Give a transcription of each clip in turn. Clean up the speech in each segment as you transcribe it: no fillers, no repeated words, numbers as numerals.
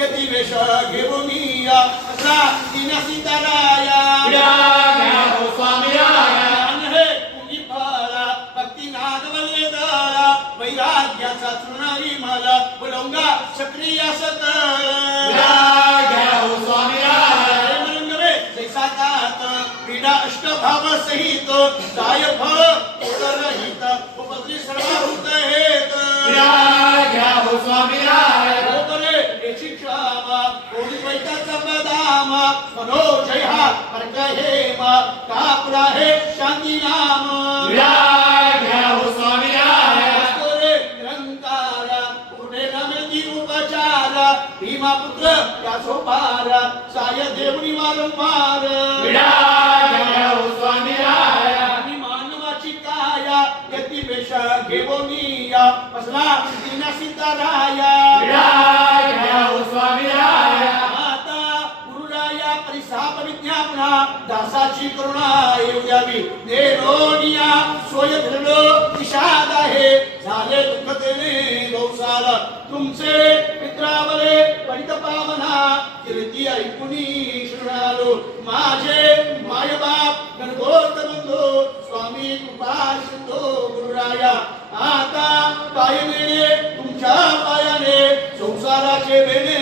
यती वेश घेऊन या असा दिन सीताराया घ्या हो स्वामी राया हे पुंगी फळा भक्तिनाद वल्लेदारा वैराग्याचा चुनारी मला बोलवंगा सक्रिय सतळ घ्या हो स्वामी राया मृंगवे जैसा तात क्रीडा अष्टभाव सहित काय फळ रहित उपद्री सर्वभूत हेत घ्या हो स्वामी राया गोपरे शिक्षामा कोणी वैताचा बदाम मनोजय हा अर्क हेम कापुरा हे शांती नाम घ्या हो स्वामी राया निरंकार पुढे नमती उपचार भीमा पुत्र त्याचो पार साय देवनी वारंवार घ्या हो स्वामी राया आणि मानवाची काया यती वेश घेवोनिया बसला दिन सीताराया घ्या हो स्वामी राया माता गुरुराया परिसाप विज्ञापना दासाची करुणा येऊ द्यावी नेरोनिया सोय धरलो निषाद आहे झाले दुःखतेने गौसाल तुमचे मित्रावले पडित पावना कीर्ती ऐकुनी शृणालो माझे मायबाप गणगोत बंधो स्वामी कृपा सिंधो गुरुराया आता काय नेणे तुमच्या पायाने संसाराचे वेणे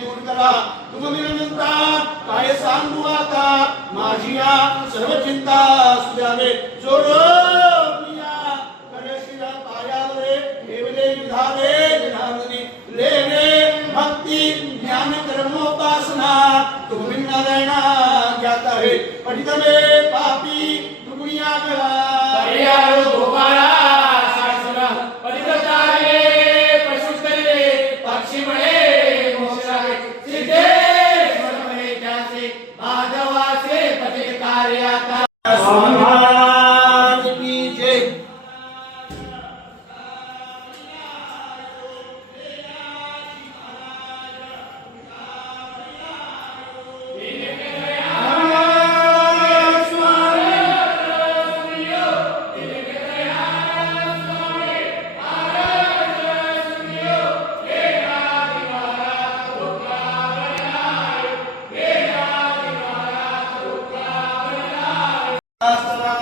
दूर करा तुम्ही निरंतर काय सांगू आता माझी या सर्व चिंता सुद्यावे जोडो मिया करशिला पायावरे ठेवले युधावे जनार्दनी लेणे भक्ती ज्ञान कर्मोपासना तुम्ही नारायणा ज्ञात आहे पठित मे पापी दुनिया गला परियारो गोपाळा शास्त्र पवित्रचारे पशुस्तरे पक्षी म्हणे मोक्षावे सिद्धेश्वर म्हणे त्याचे माधवाचे पतित कार्याता महाराज की जय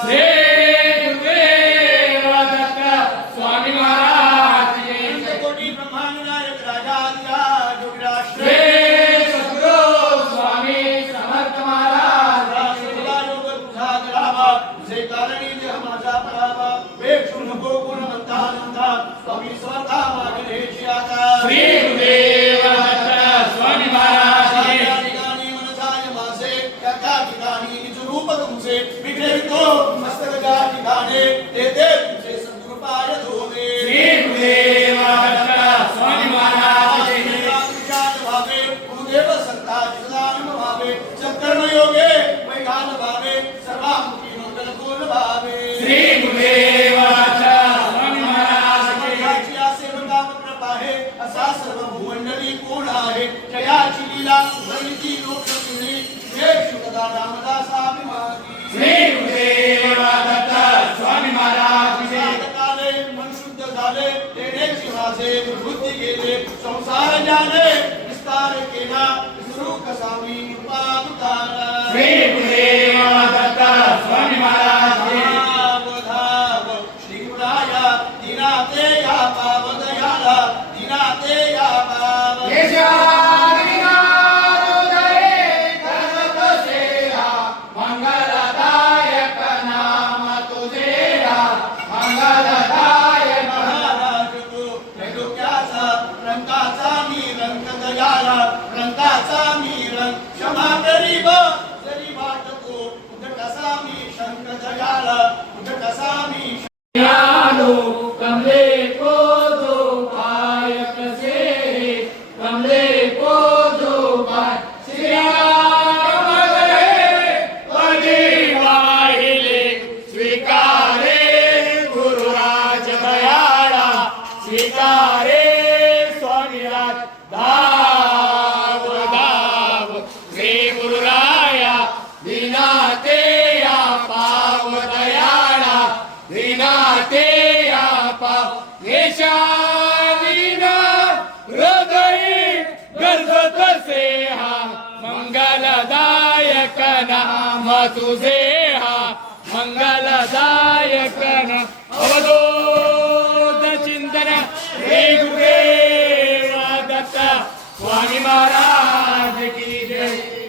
श्री गुरुदेव दत्त स्वामी महाराज की कोटी ब्रह्मांड नायक राजाधिराज योगीराष्ट्र श्री सद्गुरु स्वामी समर्थ महाराज राष्ट्रला योग तुझा जलावा जे कारणी देह माझा परावा वेक्षु नको गुणवंता नंदा स्वामी स्वतः मागणे आता श्री गुरुदेव दत्त स्वामी महाराज की त्या ठिकाणी मनसाय माझे त्या ठिकाणी निज रूप तुमचे विठेवितो मस्तक ज्या ठिकाणी ते तुमचे सद्गुरुपाय धोवे श्री गुरुदेव दत्त स्वामी महाराज की विचार भावे गुरुदेव संता जिदान भावे संकर्म योगे वैगान भावे सर्वामुखी मंगल कुल भावे श्री गुरुदेव दत्त स्वामी महाराज की याची सेवका कृपा आहे असा सर्व भूमंडली कोण आहे जयाची लीला वैती लोक सुनी हे शुकदा रामदास अभिमानी श्री गुरुदेव दत्त स्वामी महाराज की काले मन शुद्ध झाले तेनेची माझे बुद्धी गेले संसार जाणे विस्तार केला विसरू कसा मी कृपा उतारा श्री गुरुदेव दत्त स्वामी महाराज की धाव श्री गुराया दिनाते या पाव दयाला दिनाते या पाव मंगलदायक नाम तुझेरा मंगलदायक महाराज तो त्रैलोक्याचा रंगाचा मी रंग दयाला रंगाचा मी रंग क्षमा करी बा जरी वाटतो उदकसा मी शंक दयाला उदकसा मी ज्ञानो कमले को दो पायक से कमले को दो पाय श्री राम गए पदी वाहिले स्वीकारे गुरुराज दयाळा स्वीकारे स्वामीराज धाव धाव श्री गुरुराया दिनाते या पाव दयाळा तुझे हा मंगलदायक न अवधूत चिंतन श्री गुरुदेव दत्त स्वामी महाराज की